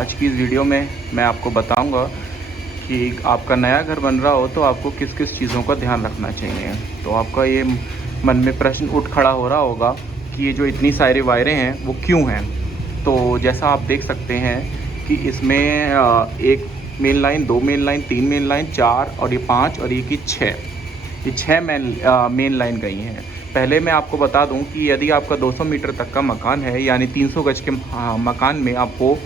आज की इस वीडियो में मैं आपको बताऊंगा कि आपका नया घर बन रहा हो तो आपको किस किस चीज़ों का ध्यान रखना चाहिए। तो आपका ये मन में प्रश्न उठ खड़ा हो रहा होगा कि ये जो इतनी सारी वायरें हैं वो क्यों हैं। तो जैसा आप देख सकते हैं कि इसमें एक मेन लाइन, दो मेन लाइन, तीन मेन लाइन, चार और ये पाँच और ये की छः, ये छः मेन लाइन गई हैं। पहले मैं आपको बता दूं कि यदि आपका 200 मीटर तक का मकान है यानी 300 गज के मकान में आपको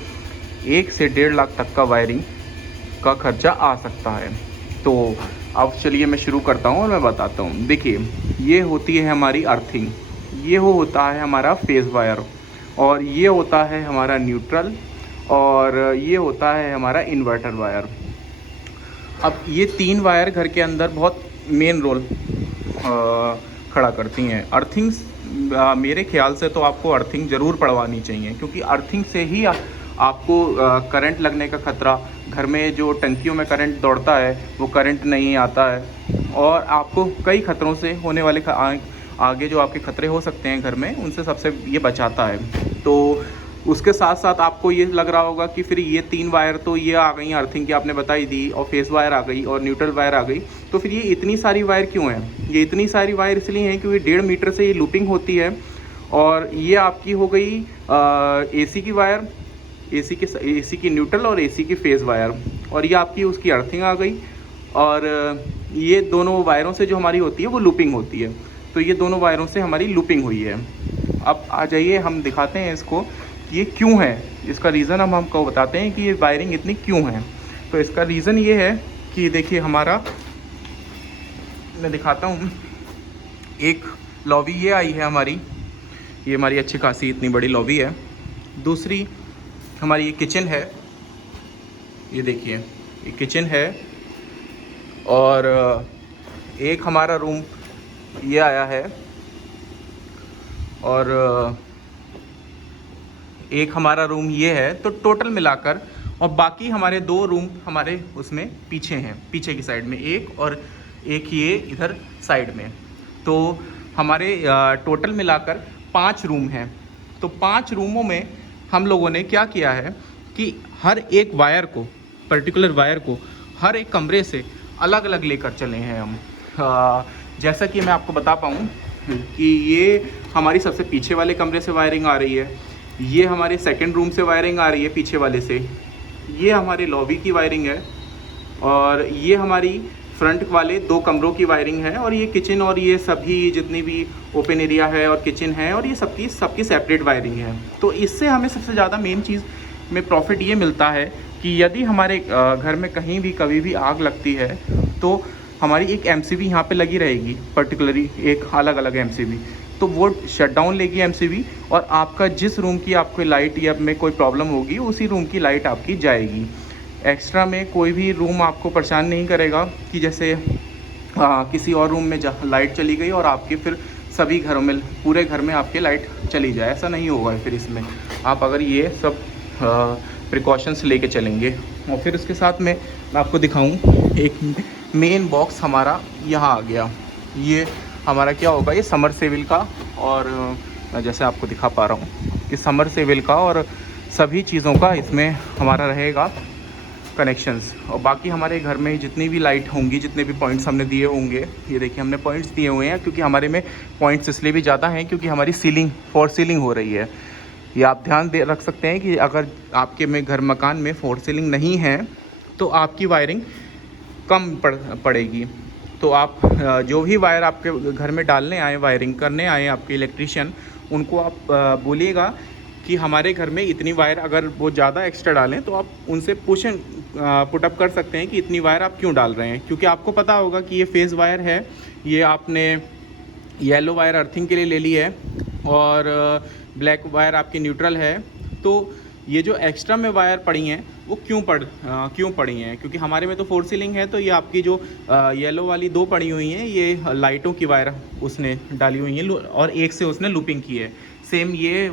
1 से 1.5 लाख तक का वायरिंग का खर्चा आ सकता है। तो अब चलिए मैं शुरू करता हूँ और मैं बताता हूँ। देखिए, ये होती है हमारी अर्थिंग, ये होता है हमारा फेज़ वायर, और ये होता है हमारा न्यूट्रल, और ये होता है हमारा इन्वर्टर वायर। अब ये तीन वायर घर के अंदर बहुत मेन रोल खड़ा करती हैं। अर्थिंग्स मेरे ख्याल से तो आपको अर्थिंग ज़रूर पड़वानी चाहिए, क्योंकि अर्थिंग से ही आपको करंट लगने का ख़तरा, घर में जो टंकियों में करंट दौड़ता है वो करंट नहीं आता है, और आपको कई ख़तरों से होने वाले आगे जो आपके ख़तरे हो सकते हैं घर में, उनसे सबसे ये बचाता है। तो उसके साथ साथ आपको ये लग रहा होगा कि फिर ये तीन वायर तो ये आ गई अर्थिंग की आपने बताई दी, और फेस वायर आ गई और न्यूट्रल वायर आ गई, तो फिर ये इतनी सारी वायर क्यों हैं? ये इतनी सारी वायर इसलिए हैं क्योंकि 1.5 मीटर से ये लूपिंग होती है। और ये आपकी हो गई एसी की वायर, एसी की न्यूट्रल और एसी की फेस वायर, और ये आपकी उसकी अर्थिंग आ गई। और ये दोनों वायरों से जो हमारी होती है वो लूपिंग होती है। तो ये दोनों वायरों से हमारी लूपिंग हुई है। अब आ जाइए हम दिखाते हैं इसको कि ये क्यों है। इसका रीज़न हम हमको बताते हैं कि ये वायरिंग इतनी क्यों है। तो इसका रीज़न ये है कि देखिए, हमारा मैं दिखाता हूँ, एक लॉबी ये आई है हमारी, ये हमारी अच्छी खासी इतनी बड़ी लॉबी है। दूसरी हमारी ये किचन है, ये देखिए ये किचन है। और एक हमारा रूम ये आया है, और एक हमारा रूम ये है। तो टोटल मिलाकर, और बाकी हमारे दो रूम हमारे उसमें पीछे हैं, पीछे की साइड में एक, और एक ये इधर साइड में। तो हमारे टोटल मिलाकर 5 रूम हैं। तो 5 रूमों में हम लोगों ने क्या किया है कि हर एक वायर को, पर्टिकुलर वायर को हर एक कमरे से अलग अलग लेकर चले हैं हम। जैसा कि मैं आपको बता पाऊँ कि ये हमारी सबसे पीछे वाले कमरे से वायरिंग आ रही है, ये हमारे सेकंड रूम से वायरिंग आ रही है पीछे वाले से, ये हमारी लॉबी की वायरिंग है, और ये हमारी फ्रंट वाले 2 कमरों की वायरिंग है, और ये किचन और ये सभी जितनी भी ओपन एरिया है और किचन है, और ये सबकी सेपरेट वायरिंग है। तो इससे हमें सबसे ज़्यादा मेन चीज़ में प्रॉफिट ये मिलता है कि यदि हमारे घर में कहीं भी कभी भी आग लगती है तो हमारी एक एमसीबी यहाँ पे लगी रहेगी, पर्टिकुलरली एक अलग अलग एमसीबी। तो वो शटडाउन लेगी एमसीबी, और आपका जिस रूम की आपको लाइट या में कोई प्रॉब्लम होगी उसी रूम की लाइट आपकी जाएगी। एक्स्ट्रा में कोई भी रूम आपको परेशान नहीं करेगा कि जैसे किसी और रूम में लाइट चली गई और आपके फिर सभी घरों में, पूरे घर में आपके लाइट चली जाए, ऐसा नहीं होगा फिर इसमें, आप अगर ये सब प्रिकॉशंस लेके चलेंगे। और फिर उसके साथ में मैं आपको दिखाऊं, एक मेन बॉक्स हमारा यहाँ आ गया। ये हमारा क्या होगा, ये समरसेबिल का, और मैं जैसे आपको दिखा पा रहा हूँ कि समरसेबिल का और सभी चीज़ों का इसमें हमारा रहेगा कनेक्शंस। और बाकी हमारे घर में जितनी भी लाइट होंगी, जितने भी पॉइंट्स हमने दिए होंगे, ये देखिए हमने पॉइंट्स दिए हुए हैं, क्योंकि हमारे में पॉइंट्स इसलिए भी ज़्यादा हैं क्योंकि हमारी सीलिंग, फॉर सीलिंग हो रही है। ये आप ध्यान दे रख सकते हैं कि अगर आपके में घर मकान में फॉर सीलिंग नहीं है तो आपकी वायरिंग कम पड़ेगी। तो आप जो भी वायर आपके घर में डालने आए, वायरिंग करने आए आपके इलेक्ट्रीशियन, उनको आप बोलिएगा कि हमारे घर में इतनी वायर, अगर वो ज़्यादा एक्स्ट्रा डालें तो आप उनसे पुटअप कर सकते हैं कि इतनी वायर आप क्यों डाल रहे हैं। क्योंकि आपको पता होगा कि ये फेज़ वायर है, ये आपने येलो वायर अर्थिंग के लिए ले ली है, और ब्लैक वायर आपकी न्यूट्रल है। तो ये जो एक्स्ट्रा में वायर पड़ी हैं वो क्यों पड़ी हैं? क्योंकि हमारे में तो फोर सीलिंग है, तो ये आपकी जो येलो वाली 2 पड़ी हुई हैं, ये लाइटों की वायर उसने डाली हुई हैं, और एक से उसने लूपिंग की है। सेम ये